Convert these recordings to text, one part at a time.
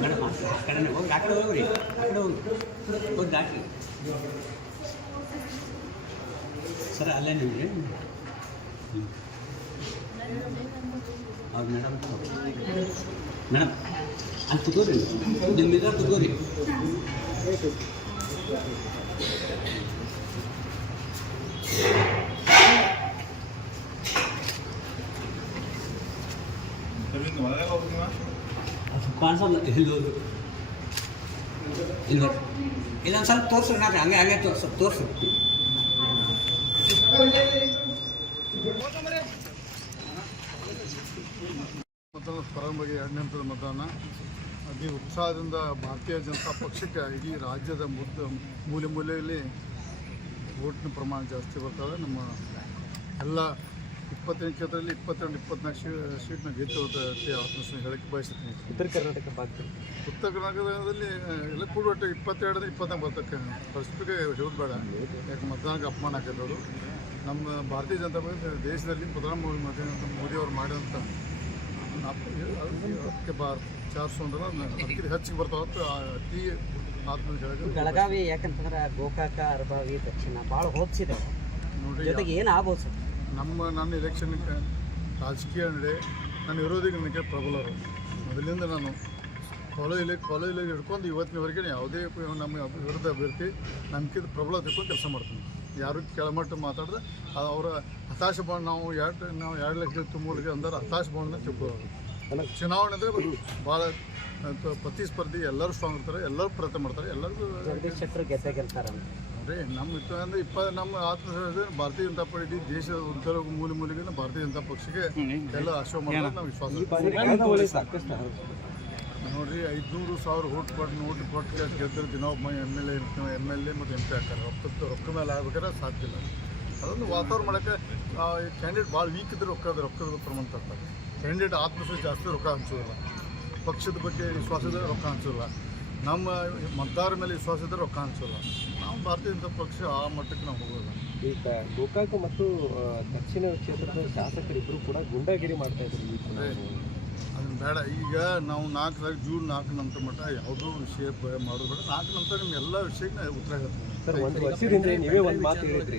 ಕಡೆನೇ ಹೋಗಿ ಆ ಕಡೆ ಹೋಗ್ರಿ ಆ ಕಡೆ ಹೋಗಿ ಸರ್, ಅಲ್ಲೇ ನಿಮಗೆ? ಹೌದು, ಮೇಡಮ್. ಮೇಡಮ್, ಅಲ್ಲಿ ತಗೋರಿ ನಿಮ್ಮ ಇದ್ರ ತಗೋರಿ. ಕಾಣಿಸಲ್ಲ ಇಲ್ಲಿ ಇಲ್ಲಿ ನೋಡಿ ಇಲ್ಲೊಂದು ಸ್ವಲ್ಪ ತೋರಿಸು ನಾಲ್ಕು ಹಂಗೆ ಹಂಗೆ ತೋರ್ಸು ತೋರಿಸು ಮತದಾನ ಪ್ರಾರಂಭವಾಗಿ ಎರಡನೇ ಹಂತದ ಮತದಾನ. ಅತಿ ಉತ್ಸಾಹದಿಂದ ಭಾರತೀಯ ಜನತಾ ಪಕ್ಷಕ್ಕೆ ಇಡೀ ರಾಜ್ಯದ ಮುದ್ದ, ಮೂಲೆ ಮೂಲೆಯಲ್ಲಿ ಓಟಿನ ಪ್ರಮಾಣ ಜಾಸ್ತಿ ಬರ್ತದೆ. ನಮ್ಮ ಎಲ್ಲ ಇಪ್ಪತ್ತೆಂಟು ಕ್ಷೇತ್ರದಲ್ಲಿ ಇಪ್ಪತ್ತೆರಡು ಇಪ್ಪತ್ನಾಲ್ಕು ಸೀಟ್ನ ಗೆದ್ದು ಹೇಳಕ್ಕೆ ಬಯಸ್ತೀನಿ ಉತ್ತರ ಕರ್ನಾಟಕ ಉತ್ತರ ಕರ್ನಾಟಕದಲ್ಲಿ ಎಲ್ಲ ಕೂಡ ಒಟ್ಟು ಇಪ್ಪತ್ತೆರಡು ಇಪ್ಪತ್ನಾಲ್ಕು ಬರ್ತಕ್ಕ ಪರಿಸ್ಥಿತಿಗೆ ಹೇಳೋದು ಬೇಡ. ಯಾಕೆ ಮತದಾನಕ್ಕೆ ಅಪಮಾನ ಹಾಕಿರೋದು ನಮ್ಮ ಭಾರತೀಯ ಜನತಾ ಪಕ್ಷ ದೇಶದಲ್ಲಿ ಪ್ರಧಾನಮಂತ್ರಿ ಮೋದಿ ಮೋದಿಯವರು ಮಾಡಿದಂಥ ಅದಕ್ಕೆ ಬಾರ್ ಅಂದ್ರೆ ಅದಕ್ಕಿಂತ ಹೆಚ್ಚಿಗೆ ಬರ್ತಾವ ಅಂತ ಆತ್ಮವಿಶ್ವಾಸ ಬೆಳಗಾವಿ ಯಾಕಂತಂದ್ರೆ ಗೋಕಾಕ ಅರಬಾವಿ ದಕ್ಷಿಣ ಭಾಳ ಹೋದ್ಸಿದೆ ಜೊತೆಗೆ ಏನು ಆಗ್ಬೋದು ಸರ್? ನಮ್ಮ, ನನ್ನ ಎಲೆಕ್ಷನ್ಗೆ ರಾಜಕೀಯ ನಡೆ, ನನ್ನ ವಿರೋಧಿಗಳಿಗೆ ಪ್ರಬಲರು. ಮೊದಲಿಂದ ನಾನು ಕಾಲೇಜಲ್ಲಿ ಕಾಲೇಜಲ್ಲಿ ಹಿಡ್ಕೊಂಡು ಇವತ್ತಿನವರೆಗೆ ಯಾವುದೇ ನಮ್ಮ ವಿರುದ್ಧ ಅಭ್ಯರ್ಥಿ ನಮ್ಗಿಂತ ಪ್ರಬಲ ತಿಳ್ಕೊಂಡು ಕೆಲಸ ಮಾಡ್ತೀನಿ. ಯಾರು ಕೆಳಮಟ್ಟ ಮಾತಾಡಿದ್ರೆ ಅವರ ಹತಾಶ ಬಾಂಡ್, ನಾವು ಎರಡು ನಾವು ಎರಡು ಲಕ್ಷ ತುಂಬಲಿಕ್ಕೆ ಅಂದ್ರೆ ಹತಾಶ ಬಾಂಡ್ನ ತಿಳ್ಕೊಳ್ಳೋದು ಚುನಾವಣೆ ಅಂದರೆ ಭಾಳ ಪ್ರತಿಸ್ಪರ್ಧಿ, ಎಲ್ಲರೂ ಸ್ಟ್ರಾಂಗ್ ಇರ್ತಾರೆ, ಎಲ್ಲರೂ ಪ್ರಯತ್ನ ಮಾಡ್ತಾರೆ, ಎಲ್ಲರಿಗೂ ಅದೇ ನಮ್ಮ ಇತ್ತು ಅಂದ್ರೆ ಇಪ್ಪ ನಮ್ಮ ಆತ್ಮ ಭಾರತೀಯ ಜನತಾ ಪಾರ್ಟಿ ದೇಶದ ಉತ್ತರ ಮೂಲೆ ಮೂಲೆಗೆ ಭಾರತೀಯ ಜನತಾ ಪಕ್ಷಕ್ಕೆ ಎಲ್ಲ ಆಶೋ ಮಾಡೋದು ನಾವು ವಿಶ್ವಾಸ ನೋಡ್ರಿ ಐದುನೂರು ಸಾವಿರ ಓಟ್ ಕೊಟ್ಟು ನೋಟ್ ಕೊಟ್ಟು ಗೆದ್ದರೆ ದಿನ ಒಬ್ಬ M L A M L A ಮತ್ತು ಎಂ ಪಿ ಹಾಕ್ತಾರೆ ರೊಕ್ಕದ ರೊಕ್ಕ ಮೇಲೆ ಆಗ್ಬೇಕಾದ್ರೆ ಸಾಧ್ಯ ಇಲ್ಲ. ಅದೊಂದು ವಾತಾವರಣ ಮಾಡೋಕ್ಕೆ ಕ್ಯಾಂಡಿಡೇಟ್ ಭಾಳ ವೀಕ್ ಇದ್ರೆ ರೊಕ್ಕ ರೊಕ್ಕದ ಪ್ರಮಾಣ ತರ್ತಾರೆ. ಕ್ಯಾಂಡಿಡೇಟ್ ಆತ್ಮವಿಶ್ವಾಸ ಜಾಸ್ತಿ ರೊಕ್ಕ ಹಂಚೋದಿಲ್ಲ. ಪಕ್ಷದ ಬಗ್ಗೆ ವಿಶ್ವಾಸದ ಇದ್ದರೆ ರೊಕ್ಕ ಹಂಚೋಲ್ಲ ನಮ್ಮ ಮತದಾರ ಮೇಲೆ ವಿಶ್ವಾಸ ಇದ್ದರೆ ರೊಕ್ಕ ಅನ್ಸಲ್ಲ ನಾವು ಭಾರತೀಯ ಜನತಾ ಪಕ್ಷ ಆ ಮಟ್ಟಕ್ಕೆ ನಾವು ಹೋಗೋದು ಈಗ ಗೋಕಾಕ ಮತ್ತು ದಕ್ಷಿಣ ಕ್ಷೇತ್ರದ ಶಾಸಕರಿಬ್ಬರು ಕೂಡ ಗುಂಡಾಗಿರಿ ಮಾಡ್ತಾ ಇದ್ರು. ಅದನ್ನ ಬೇಡ. ಈಗ ನಾವು ನಾಲ್ಕು ಜೂನ್ ನಾಲ್ಕು ನಂತರ ಮಟ್ಟ ಯಾವುದೋ ವಿಷಯ ಮಾಡೋದು ಬೇಡ ನಾಲ್ಕು ನಂತರ ನಿಮ್ಮ ಎಲ್ಲ ವಿಷಯಕ್ಕೆ ಉತ್ತರ ಹೇಳ್ತೀನಿ ಸರ್ ಒಂದು ವರ್ಷದಿಂದ ನೀವೇ ಒಂದು ಮಾತು ಹೇಳಿದ್ರಿ.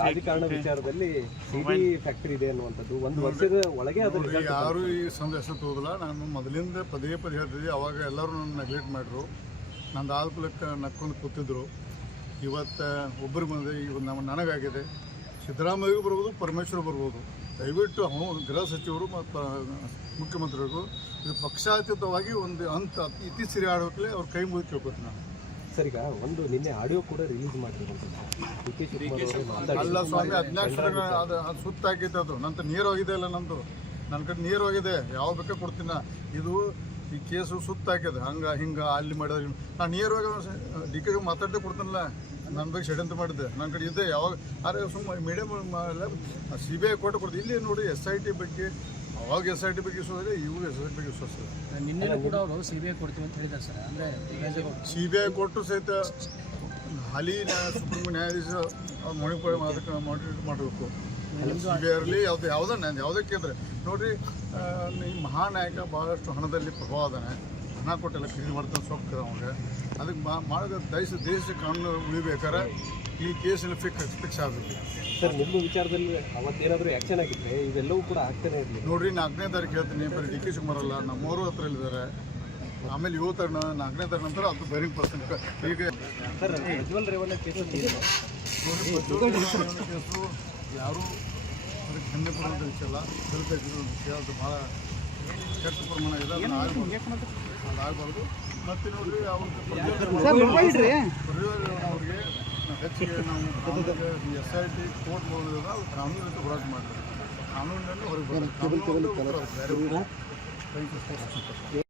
ರಾಜಕಾರಣ ವಿಚಾರದಲ್ಲಿ ಸಿಡಿ ಫ್ಯಾಕ್ಟರಿ ಇದೆ ಅನ್ನುವಂಥದ್ದು. ಒಂದು ವರ್ಷದ ಒಳಗೆ ಅದು ಯಾರು ಈ ಸಂದೇಶ ತೋದಿಲ್ಲ ನಾನು ಮೊದಲಿಂದ ಪದೇ ಪದೇ ಹೇಳ್ತಿದ್ದೆ. ಅವಾಗ ಎಲ್ಲರೂ ನನ್ನ ನೆಗ್ಲೆಕ್ಟ್ ಮಾಡಿದ್ರು. ನಂದು ಆದ ಕುಲಕ್ಕೆ ನಕ್ಕೊಂಡು ಕೂತಿದ್ರು. ಇವತ್ತು ಒಬ್ಬರು ಬಂದೆ ಇವತ್ತು ನಮ್ಮ ನನಗಾಗಿದೆ. ಸಿದ್ದರಾಮಯ್ಯಗೂ ಬರ್ಬೋದು ಪರಮೇಶ್ವರ್ ಬರ್ಬೋದು. ದಯವಿಟ್ಟು ಅವನು ಗೃಹ ಸಚಿವರು ಮತ್ತು ಮುಖ್ಯಮಂತ್ರಿಗಳು ಇದು ಪಕ್ಷಾತೀತವಾಗಿ ಒಂದು ಅಂತ ಇತಿ ಸಿರಿ ಆಡೋಕ್ಲೆ ಅವ್ರ ಕೈ ಮುಗಿದು ಕೇಳ್ಕೊತೀನಿ ನಾನು. ಸರ್ ಈಗ ಒಂದು ನಿನ್ನೆ ಆಡಿಯೋ ಕೂಡ ರಿಲೀಸ್ ಮಾಡಿದ್ರು ಅಲ್ಲ ಸ್ವಾಮಿ ಹದಿನಾಲ್ಕು ಅದು ಅದು ಅದು. ನಂತರ ನೀರು ಹೋಗಿದೆ ಅಲ್ಲ ನಂದು. ನನ್ನ ಕಡೆ ನೀರು ಹೋಗಿದೆ. ಯಾವ ಬೇಕೋ ಕೊಡ್ತೀನ. ಇದು ಈ ಕೇಸು ಸುತ್ತಾಕಿದೆ ಹಂಗೆ ಹಿಂಗೆ ಅಲ್ಲಿ ಮಾಡಿದ್ರೆ ನಾನು ನೀರು ಹೋಗಿ ಡಿ ಕೆ ಮಾತಾಡ್ದೆ ಕೊಡ್ತೀನಲ್ಲ. ನನ್ನ ಬಗ್ಗೆ ಷಡ್ಯಂತ್ರ ಮಾಡಿದ್ದೆ. ನನ್ನ ಕಡೆ ಇದೆ. ಯಾವಾಗ ಅರೆ ಸುಮ್ಮನೆ ಮೀಡಿಯಮ್ ಸಿ ಬಿ ಐ ಕೊಟ್ಟು ಕೊಡ್ತೀನಿ ಇಲ್ಲಿ ನೋಡಿ ಎಸ್ ಐ ಟಿ ಬಗ್ಗೆ ಅವಾಗ ಎಸ್ ಐ ಟಿ ಬಗ್ಗೆ ವಿಶ್ವಾಸ ಇದೆ ಇವಾಗ ಎಸ್ ಐ ಟಿ ಬಗ್ಗೆ ಇದೆ ನಿನ್ನೆ ಕೂಡ ಅವರು ಸಿ ಬಿ ಐ ಕೊಡ್ತೀವಿ ಅಂತ ಹೇಳಿದ್ದಾರೆ ಸರ್. ಅಂದರೆ ಸಿ ಬಿ ಐ ಕೊಟ್ಟು ಸಹಿತ ಹಾಲಿ ಸುಪ್ರೀಂ ನ್ಯಾಯಾಧೀಶ ಅವ್ರು ಮಣಿಪುರ ಮಾದಕ ಮಾನಿಟರ್ ಮಾಡಬೇಕು. ಸಿ ಬಿ ಐ ಇರಲಿ ಯಾವುದು ಯಾವುದೇ ನಾನು ಯಾವುದೇ ಕೇಂದ್ರ ನೋಡಿರಿ ಈ ಮಹಾನಾಯಕ ಭಾಳಷ್ಟು ಹಣದಲ್ಲಿ ಪ್ರಭಾವ ಅದಾನೆ ಹಣ ಕೊಟ್ಟೆಲ್ಲ ಖರೀದಿ ಮಾಡ್ತಾನೆ ಸೊಕ್ಕದ ಅವಾಗ ಅದಕ್ಕೆ ಮಾ ಮಾಡಿದ ದೇಶ ದೇಶ ಕಾನೂನು ಉಳಿಬೇಕಾರೆ ಈ ಕೇಸಲ್ಲಿ ಫಿಕ್ಸ್ ಫಿಕ್ಸ್ ಆಗಬೇಕು. ಸರ್ ನಿಮ್ಮ ವಿಚಾರದಲ್ಲಿ ಅವತ್ತೇನಾದರೂ ಆ್ಯಕ್ಷನ್ ಆಗಿದ್ರೆ ಇದೆಲ್ಲವೂ ಕೂಡ ಆಗ್ತಾನೆ ಇರಲಿ. ನೋಡ್ರಿ ನಾಲ್ಕನೇ ತಾರೀಕು ಹೇಳ್ತೀನಿ ಬರೀ ಡಿ ಕೆ ಶಿವಕುಮಾರ್ ಅಲ್ಲ ನಮ್ಮವರು ಹತ್ರ ಇದ್ದಾರೆ ಆಮೇಲೆ ಇವತ್ತು ನಾಲ್ಕನೇ ತಾರೀಕು ನಂತರ ಅದು ಬೈರಿಂಗ್ ಪರ್ಸನ್ ಈಗ ಸರ್ ಪ್ರಜ್ವಲ್ ರೇವಣ್ಣ ಕೇಸು. ಯಾರೂ ಅದಕ್ಕೆ ಹೆಮ್ಮೆ ಪಡುವಂಥ ವಿಷಯ ಅಲ್ಲ. ವಿಷಯ ಅದು ಭಾಳ ಕೆಟ್ಟ ಪ್ರಮಾಣ ಇದೆ ಅದನ್ನ ಆಗಬಾರ್ದು ಅದು ನೋಡ್ರಿ ಅವ್ರಿಗೆ ಹೆಚ್ಚಿಗೆ ನಾವು ಎಸ್ ಐ ಟಿ ಕೋರ್ಟ್ ಹೋಗೋದ್ರಿಂದ ಅದು ಕಾನೂನು ಹೋರಾಟ ಮಾಡ್ತಾರೆ ಕಾನೂನಿನಲ್ಲಿ ಹೊರಗೆ ಬರೋದು ಥ್ಯಾಂಕ್ ಯು